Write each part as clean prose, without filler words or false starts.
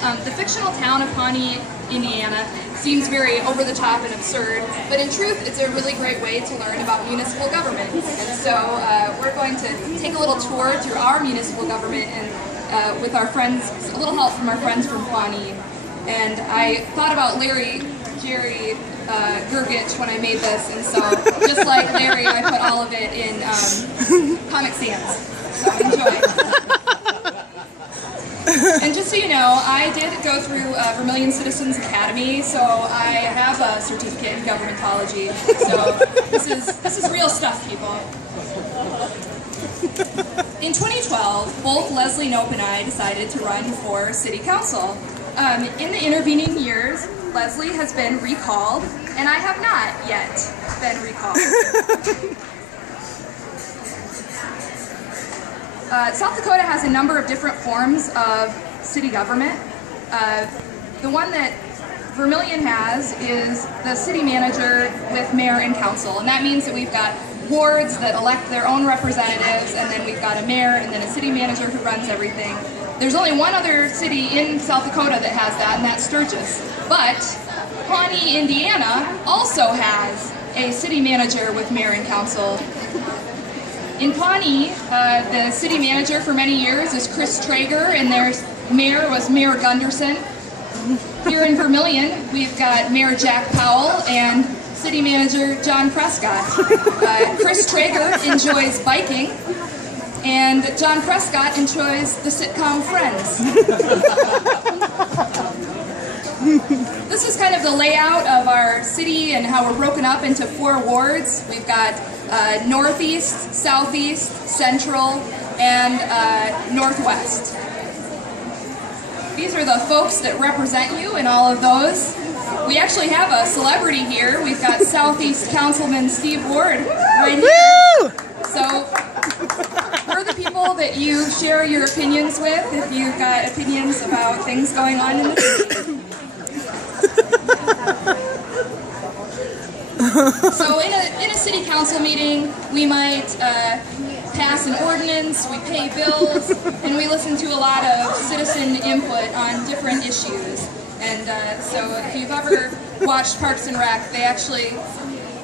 The fictional town of Pawnee, Indiana seems very over the top and absurd, but in truth it's a really great way to learn about municipal government. And so we're going to take a little tour through our municipal government and with our friends, a little help from our friends from Pawnee. And I thought about Jerry Gergich when I made this, and so just like Larry, I put all of it in Comic Sans. So enjoy. And just so you know, I did go through Vermillion Citizens Academy, so I have a certificate in governmentology. So this is real stuff, people. In 2012, both Leslie Knope and I decided to run for city council. In the intervening years, Leslie has been recalled, and I have not yet been recalled. South Dakota has a number of different forms of city government. The one that Vermillion has is the city manager with mayor and council, and that means that we've got wards that elect their own representatives, and then we've got a mayor and then a city manager who runs everything. There's only one other city in South Dakota that has that, and that's Sturgis. But Pawnee, Indiana also has a city manager with mayor and council. In Pawnee, the city manager for many years is Chris Traeger, and their mayor was Mayor Gunderson. Here in Vermillion, we've got Mayor Jack Powell and city manager John Prescott. Chris Traeger enjoys biking, and John Prescott enjoys the sitcom Friends. This is kind of the layout of our city and how we're broken up into 4 wards. We've got northeast, southeast, central, and northwest. These are the folks that represent you in all of those. We actually have a celebrity here. We've got Southeast Councilman Steve Ward right here. So we're the people that you share your opinions with if you've got opinions about things going on in the city. So in a city council meeting, we might pass an ordinance, we pay bills, and we listen to a lot of citizen input on different issues. And so if you've ever watched Parks and Rec, they actually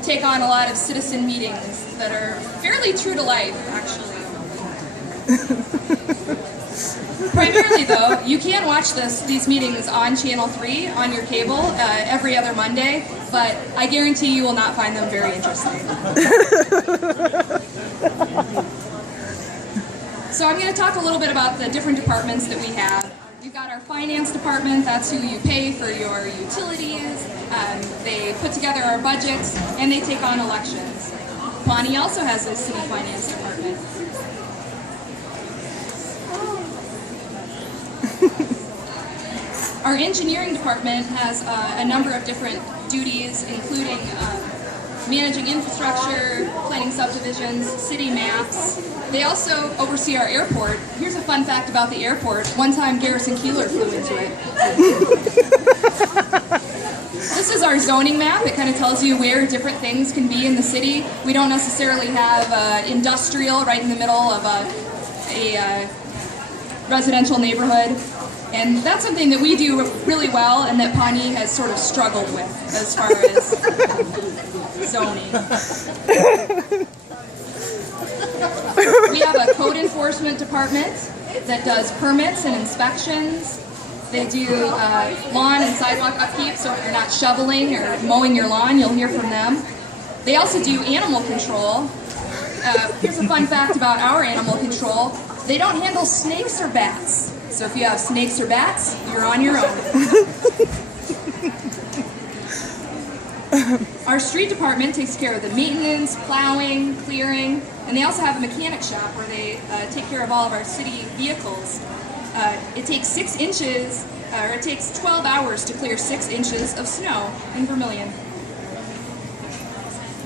take on a lot of citizen meetings that are fairly true to life, actually. Primarily, though, you can watch these meetings on Channel 3 on your cable every other Monday, but I guarantee you will not find them very interesting. So I'm going to talk a little bit about the different departments that we have. We've got our finance department, that's who you pay for your utilities. They put together our budgets, and they take on elections. Pawnee also has a city finance department. Our engineering department has a number of different duties, including managing infrastructure, planning subdivisions, city maps. They also oversee our airport. Here's a fun fact about the airport. One time Garrison Keillor flew into it. This is our zoning map. It kind of tells you where different things can be in the city. We don't necessarily have industrial right in the middle of a residential neighborhood. And that's something that we do really well and that Pawnee has sort of struggled with as far as zoning. We have a code enforcement department that does permits and inspections. They do lawn and sidewalk upkeep, so if you're not shoveling or mowing your lawn, you'll hear from them. They also do animal control. Here's a fun fact about our animal control. They don't handle snakes or bats. So if you have snakes or bats, you're on your own. Our street department takes care of the maintenance, plowing, clearing, and they also have a mechanic shop where they take care of all of our city vehicles. It takes 6 inches, or it takes 12 hours to clear 6 inches of snow in Vermillion.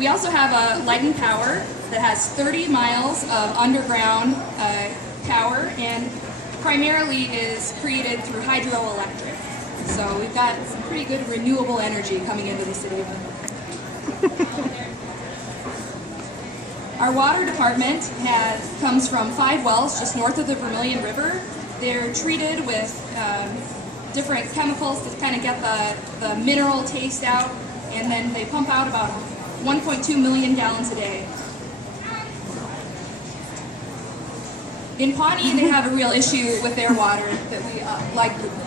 We also have a light and power that has 30 miles of underground power and primarily is created through hydroelectric. So we've got some pretty good renewable energy coming into the city. Our water department comes from 5 wells just north of the Vermillion River. They're treated with different chemicals to kind of get the mineral taste out, and then they pump out about 1.2 million gallons a day. In Pawnee, they have a real issue with their water that we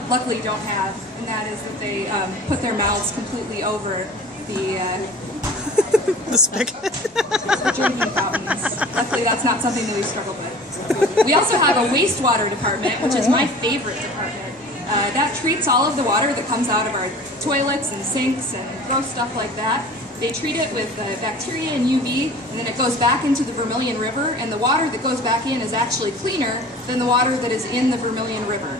luckily don't have, and that is that they put their mouths completely over the spigot. The drinking fountains. Luckily, that's not something that we struggle with. We also have a wastewater department, which is my favorite department. That treats all of the water that comes out of our toilets and sinks and gross stuff like that. They treat it with bacteria and UV, and then it goes back into the Vermillion River, and the water that goes back in is actually cleaner than the water that is in the Vermillion River.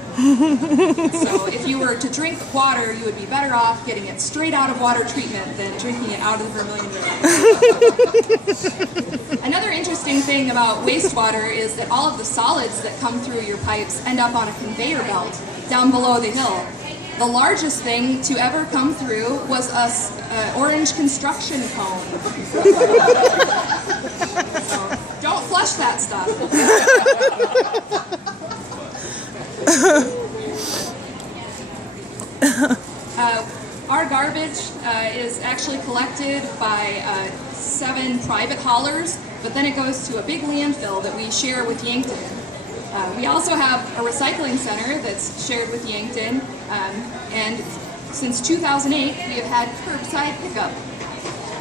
So if you were to drink water, you would be better off getting it straight out of water treatment than drinking it out of the Vermillion River. Another interesting thing about wastewater is that all of the solids that come through your pipes end up on a conveyor belt down below the hill. The largest thing to ever come through was a orange construction cone. So don't flush that stuff. Our garbage is actually collected by 7 private haulers, but then it goes to a big landfill that we share with Yankton. We also have a recycling center that's shared with Yankton, and since 2008 we have had curbside pickup.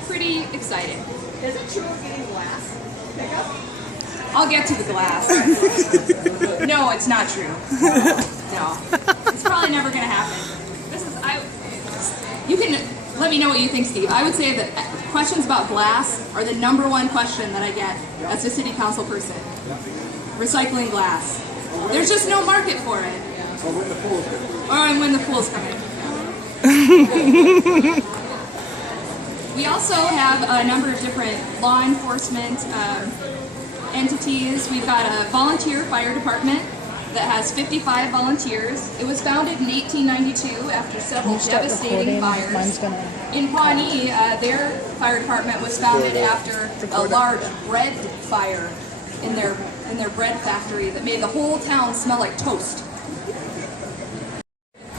Pretty exciting. Is it true of getting glass pickup? I'll get to the glass. No, it's not true. No. It's probably never going to happen. You can let me know what you think, Steve. I would say that questions about glass are the #1 question that I get as a city council person. Recycling glass. There's just no market for it. Or when the pool's coming. We also have a number of different law enforcement entities. We've got a volunteer fire department that has 55 volunteers. It was founded in 1892 after several devastating fires. In Pawnee, their fire department was founded after a large bread fire in their bread factory that made the whole town smell like toast.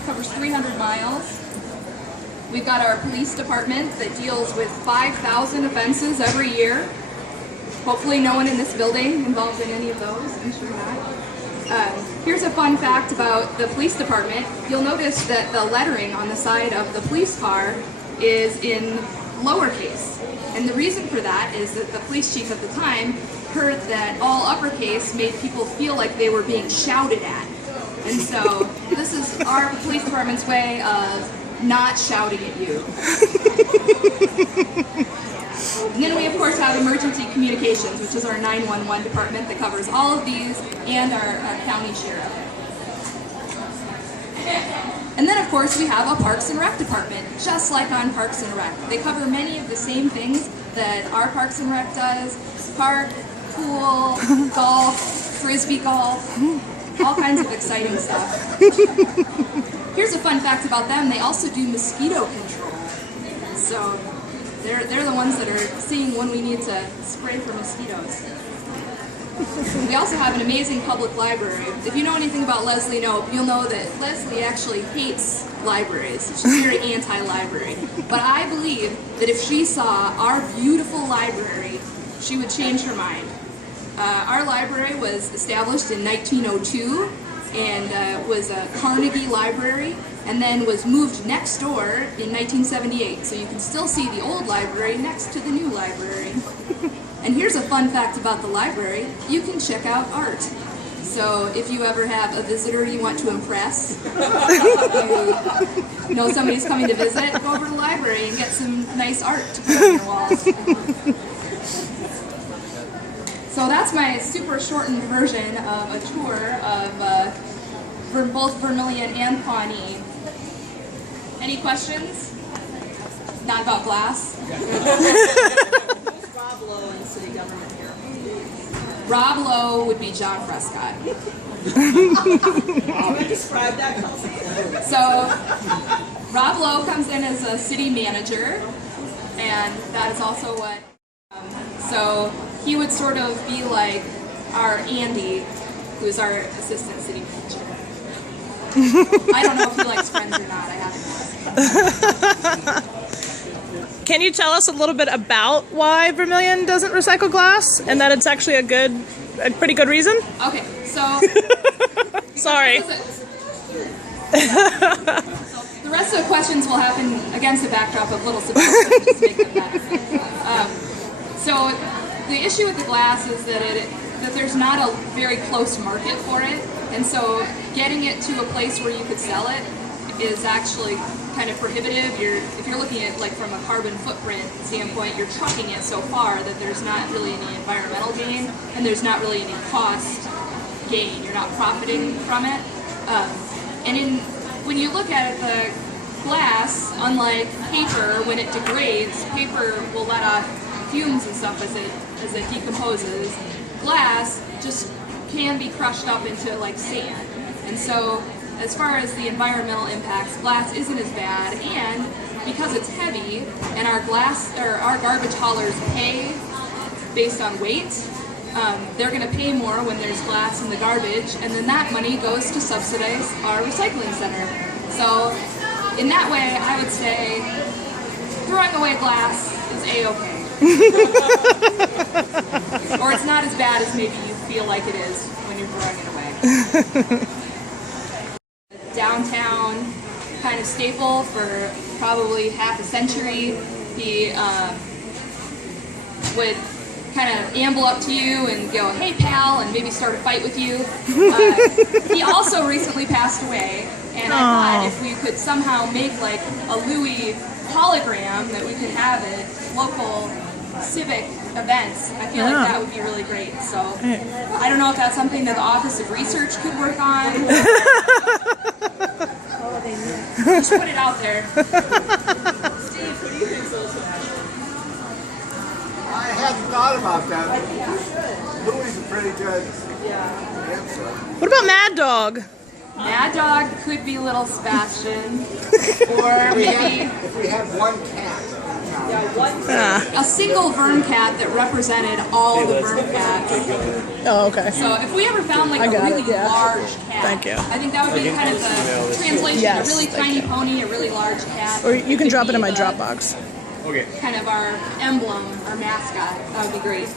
Covers 300 miles. We've got our police department that deals with 5,000 offenses every year. Hopefully no one in this building involved in any of those, I'm sure not. Here's a fun fact about the police department. You'll notice that the lettering on the side of the police car is in lowercase. And the reason for that is that the police chief at the time heard that all uppercase made people feel like they were being shouted at. And so this is our police department's way of not shouting at you. And then we of course have emergency communications, which is our 911 department that covers all of these, and our county sheriff. And then of course we have a Parks and Rec department, just like on Parks and Rec. They cover many of the same things that our Parks and Rec does: park, pool, golf, frisbee golf, all kinds of exciting stuff. Here's a fun fact about them: they also do mosquito control. So they're the ones that are seeing when we need to spray for mosquitoes. We also have an amazing public library. If you know anything about Leslie Knope, you'll know that Leslie actually hates libraries. She's very anti-library. But I believe that if she saw our beautiful library, she would change her mind. Our library was established in 1902 and was a Carnegie library, and then was moved next door in 1978. So you can still see the old library next to the new library. And here's a fun fact about the library: you can check out art. So if you ever have a visitor you want to impress, you know somebody's coming to visit, go over to the library and get some nice art to put on your walls. So that's my super shortened version of a tour of both Vermillion and Pawnee. Any questions? Not about glass? Who's Rob Lowe in city government here? Rob Lowe would be John Prescott. Can you describe that concept? So Rob Lowe comes in as a city manager, and that is also what, so he would sort of be like our Andy, who's our assistant city manager. I don't know if he likes friends or not. I haven't. Can you tell us a little bit about why Vermillion doesn't recycle glass and that it's actually a pretty good reason? Okay, so Sorry. The rest of the questions will happen against the backdrop of little suggestions to make them better. So the issue with the glass is that there's not a very close market for it, and so getting it to a place where you could sell it is actually kind of prohibitive. If you're looking at like from a carbon footprint standpoint, you're trucking it so far that there's not really any environmental gain, and there's not really any cost gain. You're not profiting from it. When you look at it, the glass, unlike paper, when it degrades, paper will let off fumes and stuff as it decomposes. Glass just can be crushed up into like sand, and so as far as the environmental impacts, glass isn't as bad, and because it's heavy and our garbage haulers pay based on weight, they're going to pay more when there's glass in the garbage, and then that money goes to subsidize our recycling center. So in that way, I would say throwing away glass is A-okay. Or it's not as bad as maybe you feel like it is when you're throwing it away. Downtown kind of staple for probably half a century. He would kind of amble up to you and go, "Hey pal," and maybe start a fight with you. He also recently passed away, and I thought if we could somehow make like a Louis hologram that we could have at local civic events, I feel like that would be really great. So I don't know if that's something that the Office of Research could work on. Just put it out there. Steve, what do you think so? I hadn't thought about that. Louis is a pretty good answer. What about Mad Dog? Mad Dog could be Little Sebastian, or maybe If we had one cat. a single Vern cat that represented all the Vern cats. Oh, okay. So if we ever found like a really large cat, Thank you. I think that would be kind of the translation. Yes, a really thank tiny you. pony, a really large cat. Or you can could drop it be in my the- Dropbox. Okay. Kind of our emblem, our mascot. That would be great.